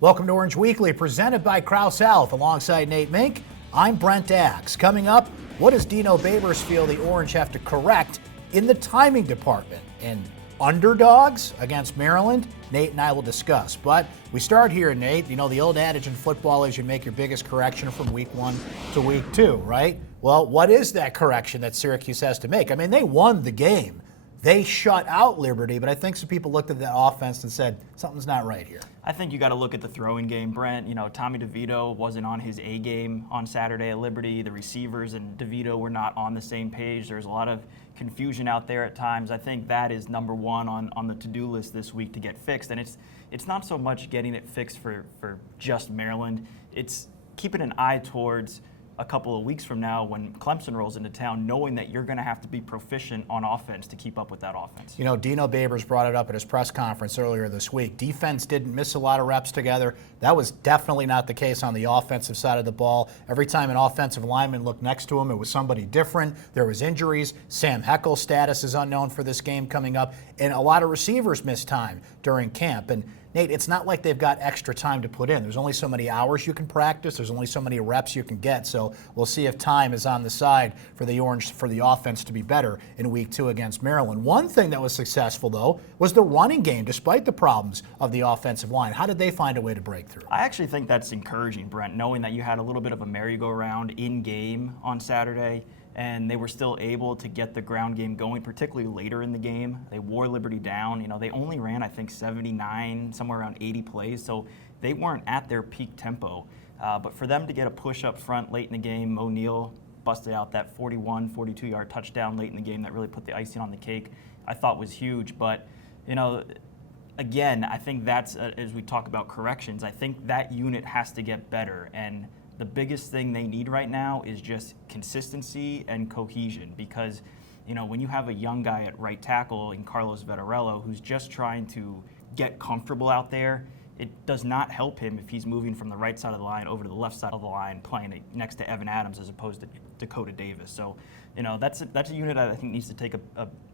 Welcome to Orange Weekly, presented by Krause Health. Alongside Nate Mink, I'm Brent. Coming up, what does Dino Babers feel the Orange have to correct in the timing department? And underdogs against Maryland? Nate and I will discuss. But we start here, Nate. You know, the old adage in football is you make your biggest correction from week 1 to week 2, right? Well, what is that correction that Syracuse has to make? I mean, they won the game. They shut out Liberty, but I think some people looked at that offense and said, something's not right here. I think you got to look at the throwing game, Brent. You know, Tommy DeVito wasn't on his A game on Saturday at Liberty. The receivers and DeVito were not on the same page. There's a lot of confusion out there at times. I think that is number one on the to-do list this week to get fixed. And it's not so much getting it fixed for just Maryland. It's keeping an eye towards a couple of weeks from now when Clemson rolls into town, knowing that you're going to have to be proficient on offense to keep up with that offense. You know, Dino Babers brought it up at his press conference earlier this week. Defense didn't miss a lot of reps together. That was definitely not the case on the offensive side of the ball. Every time an offensive lineman looked next to him, it was somebody different. There was injuries. Sam Heckel's status is unknown for this game coming up. And a lot of receivers missed time during camp. And Nate, it's not like they've got extra time to put in. There's only so many hours you can practice. There's only so many reps you can get. So we'll see if time is on the side for the Orange, for the offense to be better in week 2 against Maryland. One thing that was successful, though, was the running game, despite the problems of the offensive line. How did they find a way to break through? I actually think that's encouraging, Brent, knowing that you had a little bit of a merry-go-round in game on Saturday, and they were still able to get the ground game going, particularly later in the game. They wore Liberty down. You know, they only ran, I think, 79, somewhere around 80 plays, so they weren't at their peak tempo. But for them to get a push up front late in the game, O'Neal busted out that 41, 42-yard touchdown late in the game that really put the icing on the cake, I thought was huge. But, you know, again, I think that's, as we talk about corrections, I think that unit has to get better. And the biggest thing they need right now is just consistency and cohesion, because, you know, when you have a young guy at right tackle in Carlos Vettorello who's just trying to get comfortable out there, it does not help him if he's moving from the right side of the line over to the left side of the line, playing next to Evan Adams as opposed to Dakota Davis. So, you know, that's a unit that I think needs to take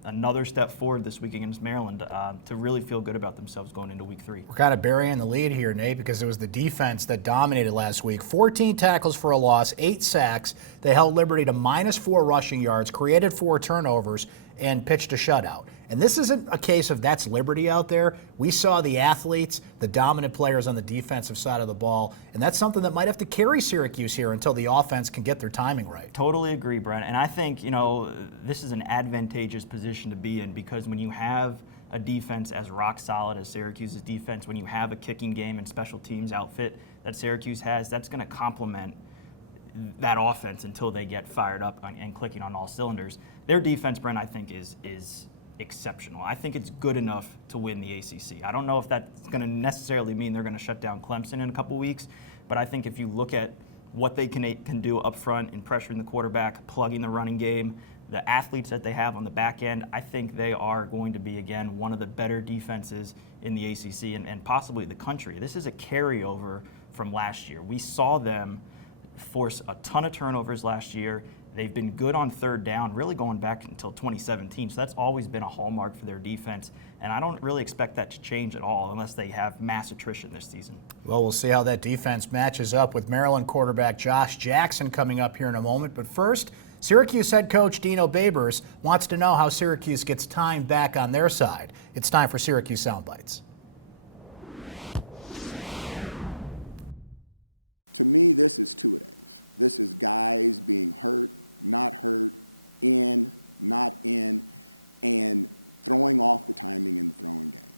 another step forward this week against Maryland to really feel good about themselves going into week 3. We're kind of burying the lead here, Nate, because it was the defense that dominated last week. 14 tackles for a loss, 8 sacks. They held Liberty to -4 rushing yards, created 4 turnovers, and pitched a shutout. And this isn't a case of that's Liberty out there. We saw the athletes, the dominant players on the defensive side of the ball, and that's something that might have to carry Syracuse here until the offense can get their timing right. Totally agree, Brent. And I think, you know, this is an advantageous position to be in, because when you have a defense as rock solid as Syracuse's defense, when you have a kicking game and special teams outfit that Syracuse has, that's going to complement that offense until they get fired up and clicking on all cylinders. Their defense, Brent, I think is exceptional. I think it's good enough to win the ACC. I don't know if that's going to necessarily mean they're going to shut down Clemson in a couple weeks, but I think if you look at what they can do up front in pressuring the quarterback, plugging the running game, the athletes that they have on the back end, I think they are going to be, again, one of the better defenses in the ACC and possibly the country. This is a carryover from last year. We saw them force a ton of turnovers last year. They've been good on third down, really going back until 2017. So that's always been a hallmark for their defense. And I don't really expect that to change at all unless they have mass attrition this season. Well, we'll see how that defense matches up with Maryland quarterback Josh Jackson coming up here in a moment. But first, Syracuse head coach Dino Babers wants to know how Syracuse gets time back on their side. It's time for Syracuse Soundbites. To me, this is two-a-days. This is guys being hurt, not hurt, in, not in, and throwing off the timing in the throwing game.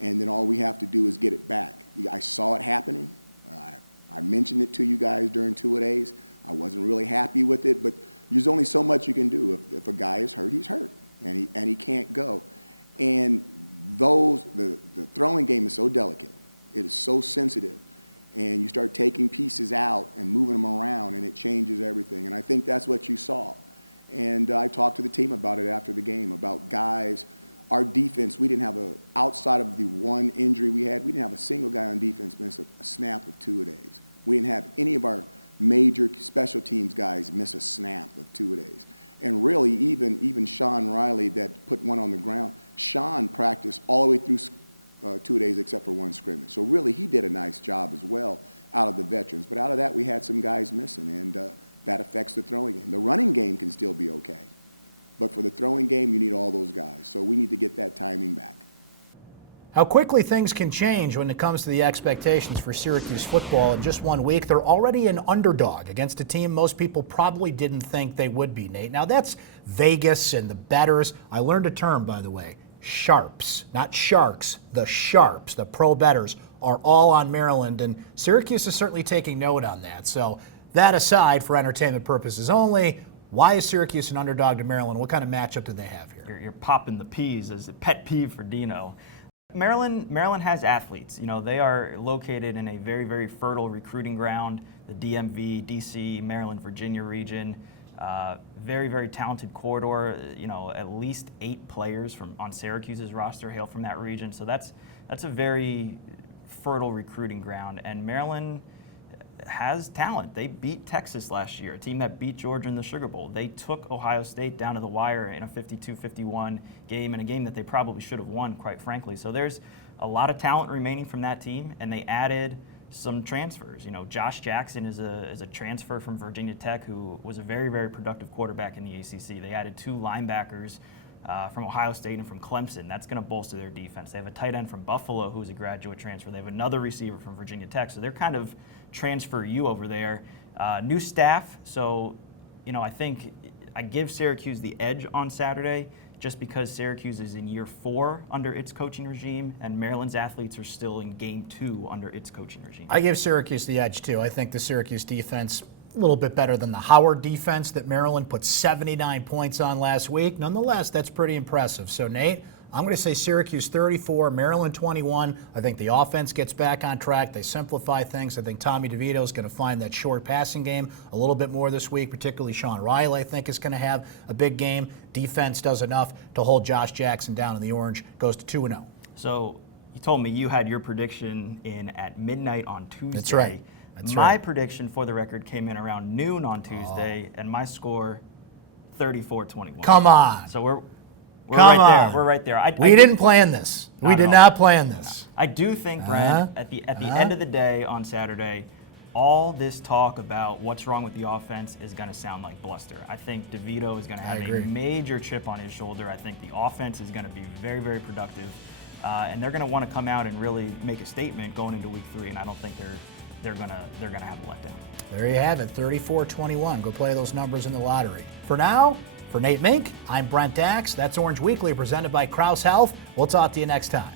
And then all we have to do is get it back. I saw it happening. I mentioned it to you guys during two-a-days. I wasn't really happy with it, but there's only so much you can do. If a guy is hurt, he's hurt, and he can't go. And the throwing game is so delicate. It is so sensitive. And you start taking pieces out and moving them around, and it changes everything. And I think that's what you saw. And I talked to the team about it after the game, about guys. Our defense, we didn't have outside of the one injury we had, we didn't have a single guy on defense miss a snap of two-a-days. We didn't have any of our major special teams guys miss a snap of two-a-days. And really, even Sean Riley that put one on the ground, Sean practiced all the way through two-a-days except for one scrimmage. So really, he did a nice job as well out of the veterans. But out of that, we had some guys missing, and that affects the throwing game. The running game can still be okay, but for the throwing game, you need all those guys. So we need to get that timing back. How quickly things can change when it comes to the expectations for Syracuse football. In just 1 week, they're already an underdog against a team most people probably didn't think they would be, Nate. Now, that's Vegas and the bettors. I learned a term, by the way, sharps, not sharks. The sharps, the pro bettors, are all on Maryland, and Syracuse is certainly taking note on that. So that aside, for entertainment purposes only, why is Syracuse an underdog to Maryland? What kind of matchup do they have here? You're popping the peas as a pet peeve for Dino. Maryland has athletes. You know, they are located in a very, very fertile recruiting ground, the DMV, DC, Maryland, Virginia region. Very, very talented corridor. You know, at least 8 players on Syracuse's roster hail from that region. So that's a very fertile recruiting ground. And Maryland has talent. They beat Texas last year, a team that beat Georgia in the Sugar Bowl. They took Ohio State down to the wire in a 52-51 game, in a game that they probably should have won, quite frankly. So there's a lot of talent remaining from that team, and they added some transfers. You know, Josh Jackson is a transfer from Virginia Tech who was a very, very productive quarterback in the ACC. They added 2 linebackers from Ohio State and from Clemson. That's going to bolster their defense. They have a tight end from Buffalo who's a graduate transfer. They have another receiver from Virginia Tech. So they're kind of transfer you over there. New staff. So, you know, I think I give Syracuse the edge on Saturday just because Syracuse is in year 4 under its coaching regime, and Maryland's athletes are still in game 2 under its coaching regime. I give Syracuse the edge, too. I think the Syracuse defense a little bit better than the Howard defense that Maryland put 79 points on last week. Nonetheless, that's pretty impressive. So, Nate, I'm going to say Syracuse 34, Maryland 21. I think the offense gets back on track. They simplify things. I think Tommy DeVito is going to find that short passing game a little bit more this week, particularly Sean Riley, I think, is going to have a big game. Defense does enough to hold Josh Jackson down in the orange, goes to 2-0. So you told me you had your prediction in at midnight on Tuesday. That's right. My prediction, for the record, came in around noon on Tuesday, and my score, 34-21. Come on. So we're Come right there. on. We're right there. We didn't plan this. Not we at did all. not plan this. I do think, Brent, at the end of the day on Saturday, all this talk about what's wrong with the offense is going to sound like bluster. I think DeVito is going to have a major chip on his shoulder. I think the offense is going to be very, very productive, and they're going to want to come out and really make a statement going into week 3. And I don't think they're gonna have a letdown. There you have it, 34-21. Go play those numbers in the lottery. For now, for Nate Mink, I'm Brent Dax. That's Orange Weekly presented by Krause Health. We'll talk to you next time.